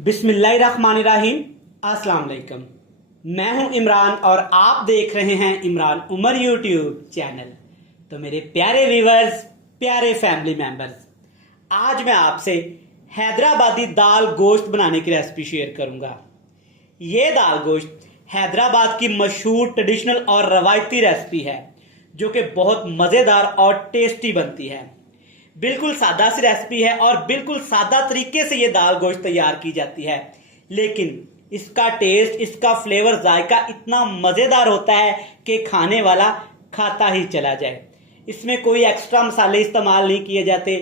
बिस्मिल्लाहिर्रहमानिर्रहीम। अस्सलाम वालेकुम। मैं हूं इमरान और आप देख रहे हैं इमरान उमर यूट्यूब चैनल। तो मेरे प्यारे व्यूअर्स, प्यारे फैमिली मेंबर्स, आज मैं आपसे हैदराबादी दाल गोश्त बनाने की रेसिपी शेयर करूंगा। ये दाल गोश्त हैदराबाद की मशहूर ट्रेडिशनल और रवायती रेसिपी है जो कि बहुत मज़ेदार और टेस्टी बनती है। बिल्कुल सादा सी रेसिपी है और बिल्कुल सादा तरीके से ये दाल गोश्त तैयार की जाती है, लेकिन इसका टेस्ट, इसका फ्लेवर, जायका इतना मज़ेदार होता है कि खाने वाला खाता ही चला जाए। इसमें कोई एक्स्ट्रा मसाले इस्तेमाल नहीं किए जाते,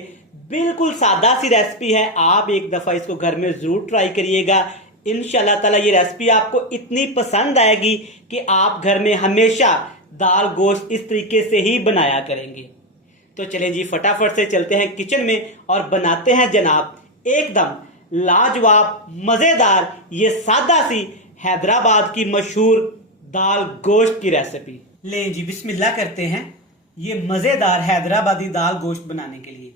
बिल्कुल सादा सी रेसिपी है। आप एक दफ़ा इसको घर में ज़रूर ट्राई करिएगा। इंशाल्लाह ताला ये रेसिपी आपको इतनी पसंद आएगी कि आप घर में हमेशा दाल गोश्त इस तरीके से ही बनाया करेंगे। तो चलें जी, फटाफट से चलते हैं किचन में और बनाते हैं जनाब एकदम लाजवाब मज़ेदार ये सादा सी हैदराबाद की मशहूर दाल गोश्त की रेसिपी। लें जी, बिस्मिल्लाह करते हैं। ये मज़ेदार हैदराबादी दाल गोश्त बनाने के लिए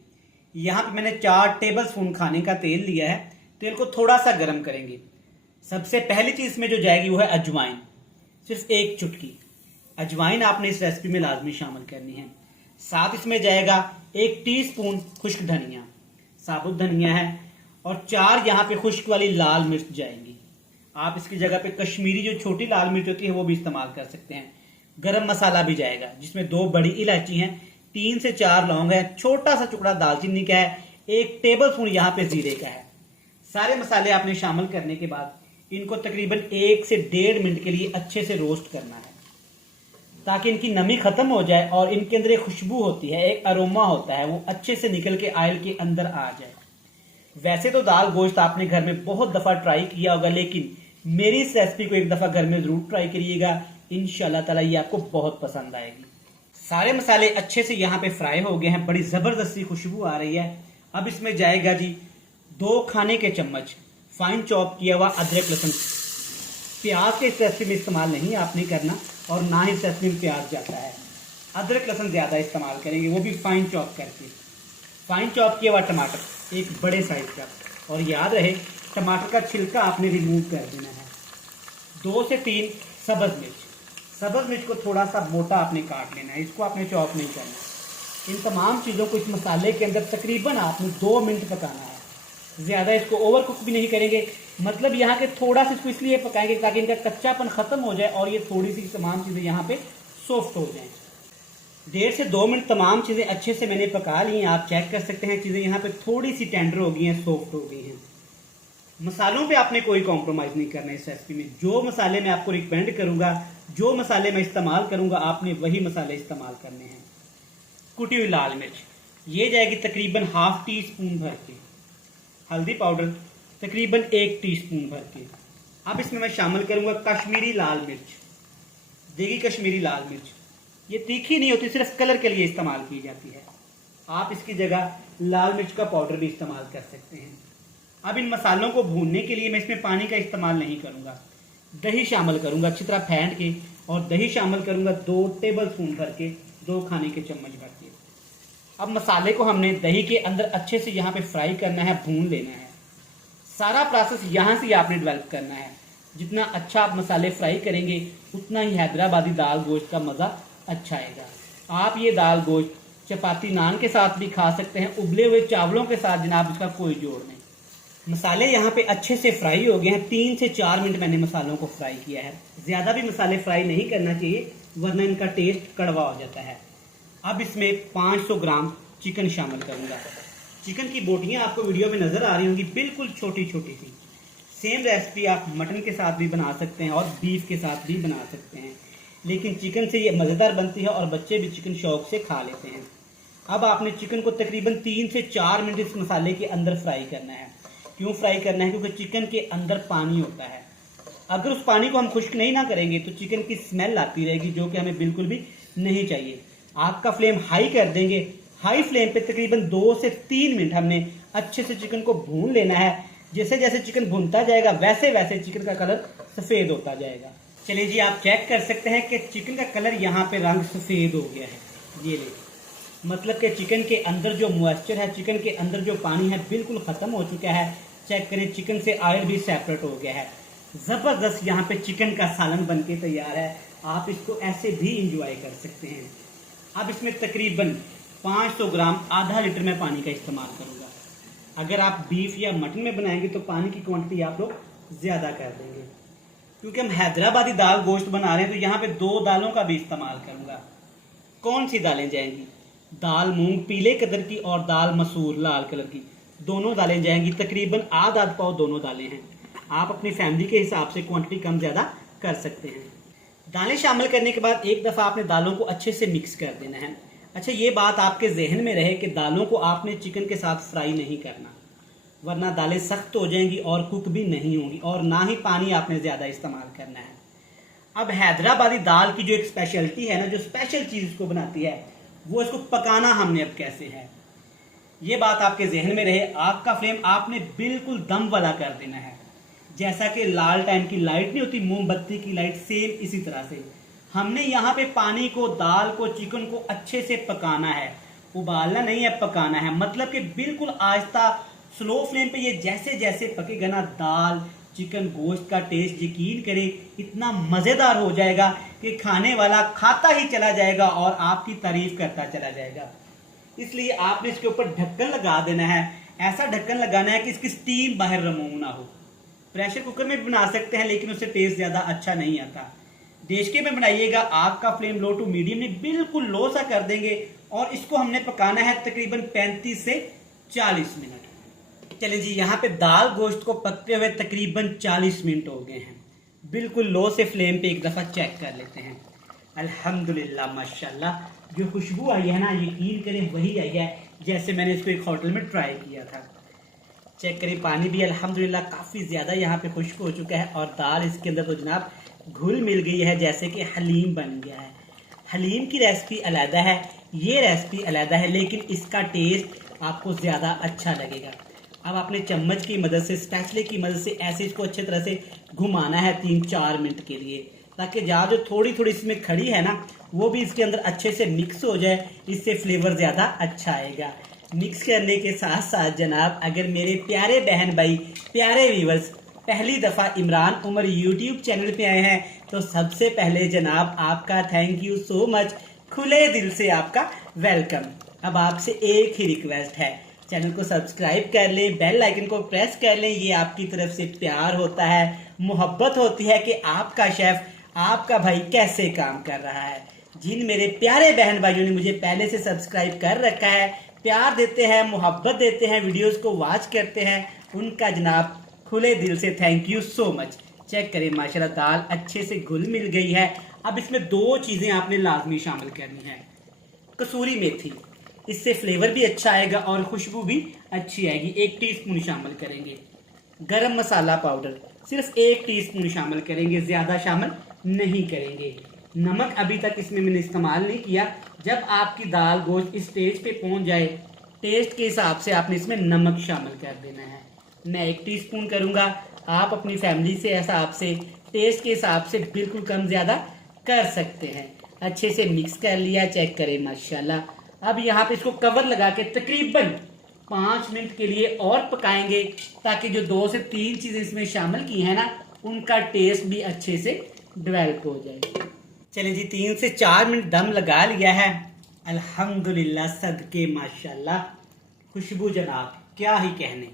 यहाँ पे मैंने 4 टेबल स्पून खाने का तेल लिया है। तेल को थोड़ा सा गर्म करेंगे। सबसे पहली चीज़ में जो जाएगी वो है अजवाइन, सिर्फ 1 चुटकी अजवाइन आपने इस रेसिपी में लाजमी शामिल करनी है। साथ इसमें जाएगा 1 टीस्पून खुश्क धनिया, साबुत धनिया है, और 4 यहाँ पे खुश्क वाली लाल मिर्च जाएंगी। आप इसकी जगह पे कश्मीरी जो छोटी लाल मिर्च होती है वो भी इस्तेमाल कर सकते हैं। गरम मसाला भी जाएगा जिसमें 2 बड़ी इलायची हैं, 3 से 4 लौंग है, छोटा सा टुकड़ा दालचीनी का है, 1 टेबल स्पून यहाँ पे जीरे का है। सारे मसाले आपने शामिल करने के बाद इनको तकरीबन 1 से 1.5 मिनट के लिए अच्छे से रोस्ट करना है ताकि इनकी नमी खत्म हो जाए और इनके अंदर एक खुशबू होती है, एक अरोमा होता है, वो अच्छे से निकल के ऑयल के अंदर आ जाए। वैसे तो दाल गोश्त आपने घर में बहुत दफ़ा ट्राई किया होगा, लेकिन मेरी इस रेसिपी को एक दफ़ा घर में ज़रूर ट्राई करिएगा। इंशाल्लाह ताला ये आपको बहुत पसंद आएगी। सारे मसाले अच्छे से यहाँ पे फ्राई हो गए हैं, बड़ी ज़बरदस्ती खुशबू आ रही है। अब इसमें जाएगा जी 2 खाने के चम्मच फाइन चॉप किया हुआ अदरक लहसुन। प्याज के इस रेसिपी में इस्तेमाल नहीं आपने करना और ना ही इस रेसिपी में प्याज जाता है। अदरक लहसुन ज़्यादा इस्तेमाल करेंगे, वो भी फाइन चॉप करके। फाइन चॉप किया हुआ टमाटर 1 बड़े साइज का, और याद रहे टमाटर का छिलका आपने रिमूव कर देना है। 2 से 3 सब्ज़ मिर्च, सब्ज़ मिर्च को थोड़ा सा मोटा आपने काट लेना है, इसको आपने चॉप नहीं करना। इन तमाम चीज़ों को इस मसाले के अंदर तकरीबन आपने 2 मिनट पकाना है। ज़्यादा इसको ओवर कुक भी नहीं करेंगे, मतलब यहाँ के थोड़ा सा इसको इसलिए पकाएंगे ताकि इनका कच्चापन ख़त्म हो जाए और ये थोड़ी सी तमाम चीज़ें यहाँ पे सॉफ्ट हो जाएं। 1.5 से 2 मिनट तमाम चीज़ें अच्छे से मैंने पका ली हैं। आप चेक कर सकते हैं चीज़ें यहाँ पे थोड़ी सी टेंडर हो गई हैं, सॉफ्ट हो गई हैं। मसालों पे आपने कोई कॉम्प्रोमाइज़ नहीं करना इस रेसिपी में। जो मसाले मैं आपको रिकमेंड करूँगा, जो मसाले मैं इस्तेमाल करूँगा, आपने वही मसाले इस्तेमाल करने हैं। कुटी हुई लाल मिर्च ये जाएगी तकरीबन ½ टीस्पून भर के। हल्दी पाउडर तकरीबन 1 टीस्पून भर के। अब इसमें मैं शामिल करूंगा कश्मीरी लाल मिर्च। देगी कश्मीरी लाल मिर्च ये तीखी नहीं होती, सिर्फ कलर के लिए इस्तेमाल की जाती है। आप इसकी जगह लाल मिर्च का पाउडर भी इस्तेमाल कर सकते हैं। अब इन मसालों को भूनने के लिए मैं इसमें पानी का इस्तेमाल नहीं करूंगा। दही शामिल करूंगा अच्छी तरह फेंट के, और दही शामिल करूंगा 2 टेबल स्पून भर के, 2 खाने के चम्मच भर के। अब मसाले को हमने दही के अंदर अच्छे से यहाँ पे फ्राई करना है, भून लेना है। सारा प्रोसेस यहाँ से आपने डेवलप करना है। जितना अच्छा आप मसाले फ्राई करेंगे उतना ही हैदराबादी दाल गोश्त का मज़ा अच्छा आएगा। आप ये दाल गोश्त चपाती नान के साथ भी खा सकते हैं, उबले हुए चावलों के साथ, जनाब इसका कोई जोड़ नहीं। मसाले यहाँ पे अच्छे से फ्राई हो गए हैं। 3 से 4 मिनट मैंने मसालों को फ्राई किया है। ज़्यादा भी मसाले फ्राई नहीं करना चाहिए वरना इनका टेस्ट कड़वा हो जाता है। अब इसमें 500 ग्राम चिकन शामिल करूँगा। चिकन की बोटियाँ आपको वीडियो में नज़र आ रही होंगी, बिल्कुल छोटी छोटी सी। सेम रेसिपी आप मटन के साथ भी बना सकते हैं और बीफ के साथ भी बना सकते हैं, लेकिन चिकन से ये मज़ेदार बनती है और बच्चे भी चिकन शौक से खा लेते हैं। अब आपने चिकन को तकरीबन 3 से 4 मिनट इस मसाले के अंदर फ्राई करना है। क्यों फ्राई करना है? क्योंकि चिकन के अंदर पानी होता है। अगर उस पानी को हम खुश्क नहीं ना करेंगे तो चिकन की स्मेल आती रहेगी, जो कि हमें बिल्कुल भी नहीं चाहिए। आपका फ्लेम हाई कर देंगे। हाई फ्लेम पे तकरीबन 2 से 3 मिनट हमने अच्छे से चिकन को भून लेना है। जैसे जैसे चिकन भूनता जाएगा वैसे वैसे चिकन का कलर सफ़ेद होता जाएगा। चलिए जी, आप चेक कर सकते हैं कि चिकन का कलर यहाँ पे रंग सफ़ेद हो गया है। ये ले, मतलब कि चिकन के अंदर जो मॉइस्चर है, चिकन के अंदर जो पानी है, बिल्कुल ख़त्म हो चुका है। चेक करें, चिकन से ऑयल भी सेपरेट हो गया है। ज़बरदस्त यहाँ पे चिकन का सालन बन के तैयार है। आप इसको ऐसे भी इंजॉय कर सकते हैं। अब इसमें तकरीबन 500 ग्राम आधा लीटर में पानी का इस्तेमाल करूँगा। अगर आप बीफ या मटन में बनाएंगे तो पानी की क्वांटिटी आप लोग ज़्यादा कर देंगे, क्योंकि हम हैदराबादी दाल गोश्त बना रहे हैं तो यहाँ पे 2 दालों का भी इस्तेमाल करूँगा। कौन सी दालें जाएंगी? दाल मूंग पीले कलर की और दाल मसूर लाल कलर की, दोनों दालें जाएंगी। तकरीबन आधा पाव दोनों दालें हैं। आप अपनी फैमिली के हिसाब से क्वांटिटी कम ज़्यादा कर सकते हैं। दालें शामिल करने के बाद एक दफ़ा आपने दालों को अच्छे से मिक्स कर देना है। अच्छा, ये बात आपके जहन में रहे कि दालों को आपने चिकन के साथ फ्राई नहीं करना, वरना दालें सख्त हो जाएंगी और कुक भी नहीं होंगी, और ना ही पानी आपने ज़्यादा इस्तेमाल करना है। अब हैदराबादी दाल की जो एक स्पेशलिटी है ना, जो स्पेशल चीज़ इसको बनाती है, वो इसको पकाना हमने अब कैसे है, ये बात आपके जहन में रहे। आग का फ्लेम आपने बिल्कुल दम वाला कर देना है। जैसा कि लाल टाइम की लाइट नहीं होती, मोमबत्ती की लाइट, सेम इसी तरह से हमने यहाँ पे पानी को, दाल को, चिकन को अच्छे से पकाना है। उबालना नहीं है, पकाना है। मतलब कि बिल्कुल आहिस्ता स्लो फ्लेम पे ये जैसे जैसे पकेगा ना, दाल चिकन गोश्त का टेस्ट यकीन करें इतना मज़ेदार हो जाएगा कि खाने वाला खाता ही चला जाएगा और आपकी तारीफ करता चला जाएगा। इसलिए आपने इसके ऊपर ढक्कन लगा देना है। ऐसा ढक्कन लगाना है कि इसकी स्टीम बाहर रिमूव ना हो। प्रेशर कुकर में भी बना सकते हैं, लेकिन उससे टेस्ट ज़्यादा अच्छा नहीं आता। देशके में बनाइएगा। आग का फ्लेम लो टू मीडियम में बिल्कुल लो सा कर देंगे और इसको हमने पकाना है तकरीबन 35 से 40 मिनट। चलें जी, यहाँ पे दाल गोश्त को पकते हुए तकरीबन 40 मिनट हो गए हैं। बिल्कुल लो से फ्लेम पे एक दफ़ा चेक कर लेते हैं। अल्हम्दुलिल्लाह माशाल्लाह, जो खुशबू आई है ना, यकीन करें वही आई है जैसे मैंने इसको एक होटल में ट्राई किया था। चेक करें, पानी भी अल्हम्दुलिल्लाह काफ़ी ज़्यादा यहाँ पे खुश्क हो चुका है और दाल इसके अंदर तो जनाब घुल मिल गई है, जैसे कि हलीम बन गया है। हलीम की रेसिपी अलहदा है, ये रेसिपी अलहदा है, लेकिन इसका टेस्ट आपको ज़्यादा अच्छा लगेगा। अब आपने चम्मच की मदद से, स्पैचुले की मदद से ऐसे इसको अच्छी तरह से घुमाना है 3-4 मिनट के लिए, ताकि जहाँ जो थोड़ी थोड़ी इसमें खड़ी है ना, वो भी इसके अंदर अच्छे से मिक्स हो जाए। इससे फ्लेवर ज़्यादा अच्छा आएगा। मिक्स करने के साथ साथ जनाब, अगर मेरे प्यारे बहन भाई, प्यारे व्यूवर्स पहली दफ़ा इमरान उमर यूट्यूब चैनल पे आए हैं तो सबसे पहले जनाब आपका थैंक यू सो मच, खुले दिल से आपका वेलकम। अब आपसे एक ही रिक्वेस्ट है, चैनल को सब्सक्राइब कर लें, बेल आइकन को प्रेस कर लें। ये आपकी तरफ से प्यार होता है, मोहब्बत होती है कि आपका शेफ़, आपका भाई कैसे काम कर रहा है। जिन मेरे प्यारे बहन भाइयों ने मुझे पहले से सब्सक्राइब कर रखा है, प्यार देते हैं, मोहब्बत देते हैं, वीडियोस को वॉच करते हैं, उनका जनाब खुले दिल से thank you so much. Check करें, माशाल्लाह दाल अच्छे से घुल मिल गई है। अब इसमें 2 चीज़ें आपने लाजमी शामिल करनी है। कसूरी मेथी, इससे फ्लेवर भी अच्छा आएगा और खुशबू भी अच्छी आएगी, 1 टीस्पून शामिल करेंगे। गरम मसाला पाउडर सिर्फ 1 टीस्पून शामिल करेंगे, ज़्यादा शामिल नहीं करेंगे। नमक अभी तक इसमें मैंने इस्तेमाल नहीं किया। जब आपकी दाल गोश्त इस स्टेज पे पहुंच जाए, टेस्ट के हिसाब से आपने इसमें नमक शामिल कर देना है। मैं 1 टीस्पून करूंगा, आप अपनी फैमिली से हिसाब से, टेस्ट के हिसाब से बिल्कुल कम ज़्यादा कर सकते हैं। अच्छे से मिक्स कर लिया, चेक करें माशाल्लाह। अब यहाँ पे इसको कवर लगा के तकरीबन 5 मिनट के लिए और पकाएंगे, ताकि जो 2 से 3 चीज़ें इसमें शामिल की हैं ना, उनका टेस्ट भी अच्छे से डेवलप हो जाए। चलें जी, 3 से 4 मिनट दम लगा लिया है। अल्हम्दुलिल्लाह, सदके माशाल्लाह, खुशबू जनाब क्या ही कहने।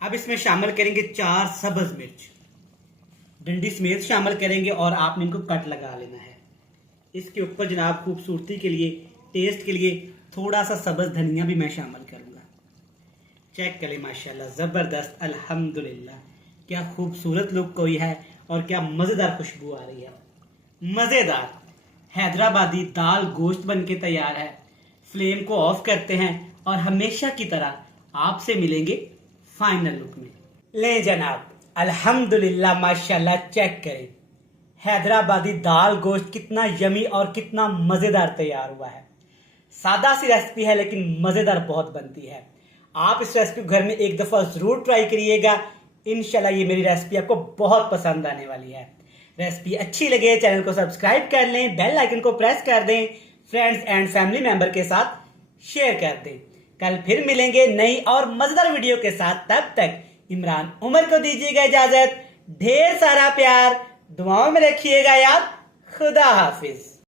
अब इसमें शामिल करेंगे 4 सब्ज़ मिर्च, डंडी समेत शामिल करेंगे और आपने इनको कट लगा लेना है। इसके ऊपर जनाब खूबसूरती के लिए, टेस्ट के लिए थोड़ा सा सब्ज़ धनिया भी मैं शामिल करूँगा। चेक करें माशाल्लाह, ज़बरदस्त, अल्हम्दुलिल्लाह, क्या खूबसूरत लुक कोई है और क्या मज़ेदार खुशबू आ रही है। मज़ेदार हैदराबादी दाल गोश्त बन के तैयार है। फ्लेम को ऑफ करते हैं और हमेशा की तरह आपसे मिलेंगे फाइनल लुक में। ले जनाब, अल्हम्दुलिल्लाह माशाल्लाह, चेक करें हैदराबादी दाल गोश्त कितना यमी और कितना मज़ेदार तैयार हुआ है। सादा सी रेसिपी है लेकिन मज़ेदार बहुत बनती है। आप इस रेसिपी को घर में एक दफ़ा ज़रूर ट्राई करिएगा। इंशाल्लाह ये मेरी रेसिपी आपको बहुत पसंद आने वाली है। रेसिपी अच्छी लगे चैनल को सब्सक्राइब कर लें, बेल आइकन को प्रेस कर दें, फ्रेंड्स एंड फैमिली मेंबर के साथ शेयर कर दें। कल फिर मिलेंगे नई और मज़ेदार वीडियो के साथ। तब तक इमरान उमर को दीजिएगा इजाजत। ढेर सारा प्यार दुआओं में रखिएगा याद। खुदा हाफिज।